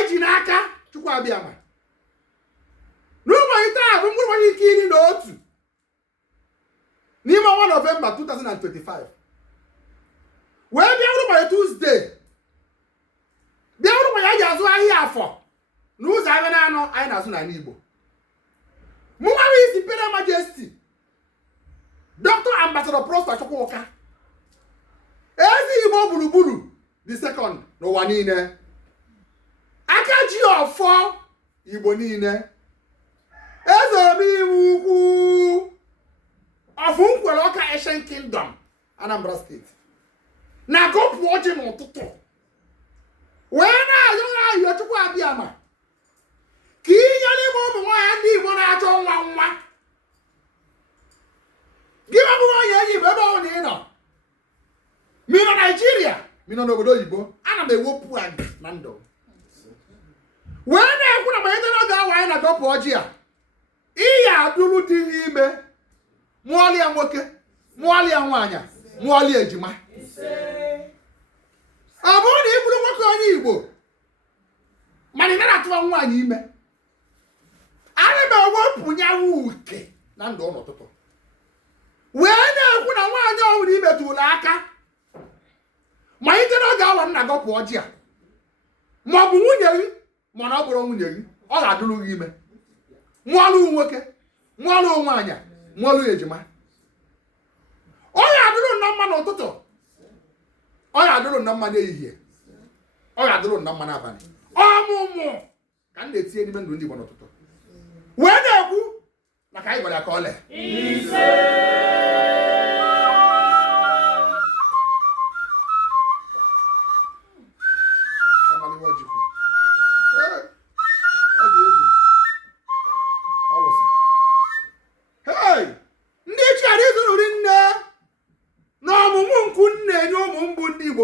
anyị ji n'aka Chukwu abịama n'ụbọchị taa bụ mkpụrụ ike 11 n'ime ọnwa Nọvemba 2025 wee bịa ụbọchị Tuzdee bịa ụbọchị anyị ji azụ ahịa afọ n'ụzọ abịa na-anọ anyị na-azụ n'ala Igbo mụ nwa His Imperial Majesty Dr. Ambassador Prosper Chukwuka ezi Igbo gburugburu the second n'ụwa niile aka ji ọfọ Igbo niile Ezomiwu ukwu ọfụ nkwere ọka Ancient Kingdom Anambra State na gọpụ ọjị n'ụtụtụ wee na-ayọ Chukwu abịama ka inye n'ime ụmụ nwaanyị ndị Igbo na-achọ nwa gị bụ onye enyi Igbo ebe ọ na ị nọ mi nọ Naijiria mi nọ n'obodo oyibo ana m ewepụ anyị na ndụ wee na-ekwu na mgbe n'oge awa anyị na gọpụ ọjị a ihe adụrụ dị ime mụọlịa nwoke mụọlịa nwaanyị mụọlịa ejima ọ bụrụ na ị bụrụ nwoke onye Igbo mana ị na-atụwa nwaanyị ime ana m ewepụ nyanwụ uke na ndụ n'ụtụtụ wee na-ekwu na nwaanyị ọhụrụ imetụla aka ma ite n'oge awa nna gọpụ ọjị a ma ọ bụ nwunye gị mana ọ bụrụ nwunye gị ọ ga-adụrụ gị ime mụọlụ nwoke mụọlụ nwaanyị mụọlụ ejima ọ ga-adụrụ na mma n'ụtụtụ ọ ga-adụrụ na mma n'ehihie ọ ga-adụrụ na mma n'abalị ọmụmụ ka m na-etinye n'ime ndụ ndị Igbo n'ụtụtụ wee na-ekwu na ka anyị gwara ka ọle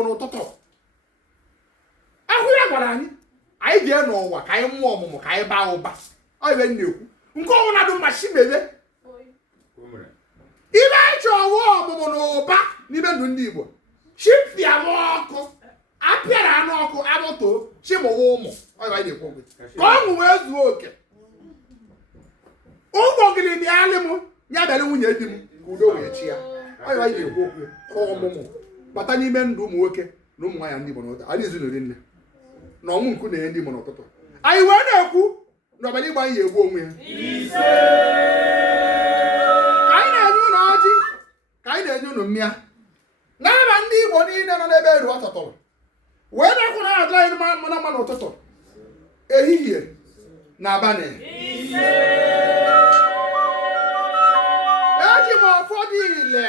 n'ụtụtụ ahụ ya gwara anyị ga n'ụwa ka anyị mụọ ọmụmụ ka anyị baa ụba ọ ibe na-ekwu nke ọnwụ na-adụ mma chimebe ibe anyị chọọ ọwụ ọmụmụ na ụba n'ime ndụ ndị Igbo chipịa m ọkụ apịara anụ ọkụ abụtoo chimụwa ụmụ ọ ibe anyị na-ekwu ka ọṅụ wee zuo oke ụmụ ogiri bịalị m ya bịara nwunye di m ka udo wee chi ya ọ ibe anyị na-ekwu okwu ka ọmụmụ bata n'ime ndụ ụmụ nwoke na ụmụ nwaanyị ndị Igbo n'ụtụtụ anyị ezinụlọ nne na ọnwụ nku na-enye ndị Igbo n'ụtụtụ anyị wee na-ekwu na ọbara Igbo anyị egbu onwe ya ka anyị na-enye ụlọ ọjị ka anyị na-enye ụlọ mmịa n'aba ndị Igbo niile nọ n'ebe eru ọtọtọrọ wee na-ekwu na ajụ anyị mma n'ụtụtụ ehihie na abalị eji m ọfọ dị ile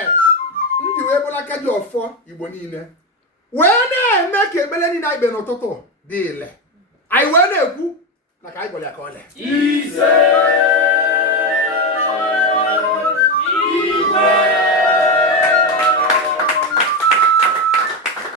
ndị wee bụrụ aka ji ọfọ Igbo niile wee na-eme ka ekpere niile anyị kpe n'ụtụtụ dị ile anyị wee na-ekwu na ka anyị gwara ya ka ọ lee